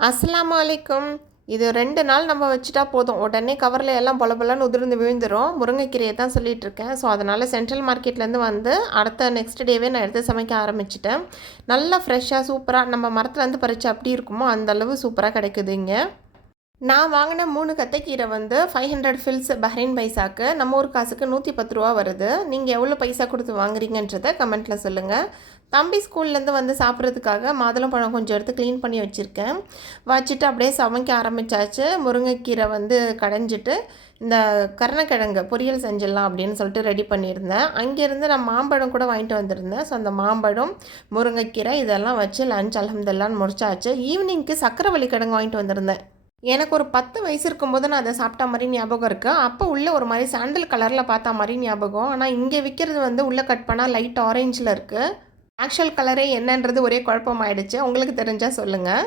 அஸ்ஸலாமு அலைக்கும். இது 2 நாள் நம்ம வச்சுட்டா போதும். உடனே கவரில் எல்லாம் பொல பொலன்னு உதிர்ந்து விழுந்துரும். முருங்கைக்கீரையை தான் சொல்லிட்டு இருக்கேன். ஸோ அதனால் சென்ட்ரல் மார்க்கெட்லேருந்து வந்து அடுத்த நெக்ஸ்ட் டேவே நான் எடுத்து சமைக்க ஆரம்பிச்சிட்டேன். நல்லா ஃப்ரெஷ்ஷாக சூப்பராக நம்ம மரத்துலேருந்து பறித்து அப்படி இருக்குமோ அந்தளவு சூப்பராக கிடைக்குதுங்க. நான் வாங்கின 3 கத்தைக்கீரை வந்து 500 ஃபில்ஸ் பஹ்ரைன் பைசாக்கு. நம்ம ஊர் காசுக்கு 110 ரூபா வருது. நீங்கள் எவ்வளோ பைசா கொடுத்து வாங்குறீங்கன்றதை கமெண்ட்டில் சொல்லுங்கள். தம்பி ஸ்கூல்லேருந்து வந்து சாப்பிட்றதுக்காக மாதுளம்பழம் கொஞ்சம் எடுத்து க்ளீன் பண்ணி வச்சுருக்கேன். வச்சுட்டு அப்படியே சமைக்க ஆரம்பித்தாச்சு. முருங்கைக்கீரை வந்து கடைஞ்சிட்டு இந்த கருணக்கிழங்கு பொரியல் செஞ்சிடலாம் அப்படின்னு சொல்லிட்டு ரெடி பண்ணியிருந்தேன். அங்கேருந்து நான் மாம்பழம் கூட வாங்கிட்டு வந்திருந்தேன். ஸோ அந்த மாம்பழம், முருங்கைக்கீரை இதெல்லாம் வச்சு லஞ்ச் அல்ஹம்துலில்லாஹ்னு முடிச்சாச்சு. ஈவினிங்க்கு சக்கரவள்ளி கிழங்கு வாங்கிட்டு வந்திருந்தேன். எனக்கு ஒரு 10 வயசு இருக்கும்போது நான் அதை சாப்பிட்ட மாதிரி ஞாபகம் இருக்குது. அப்போ உள்ள ஒரு மாதிரி சாண்டல் கலரில் பார்த்தா மாதிரி ஞாபகம். ஆனால் இங்கே விற்கிறது வந்து உள்ளே கட் பண்ணால் லைட் ஆரஞ்சில் இருக்குது. ஆக்சுவல் கலரே என்னன்றது ஒரே குழப்பமாயிடுச்சு. உங்களுக்கு தெரிஞ்சால் சொல்லுங்கள்.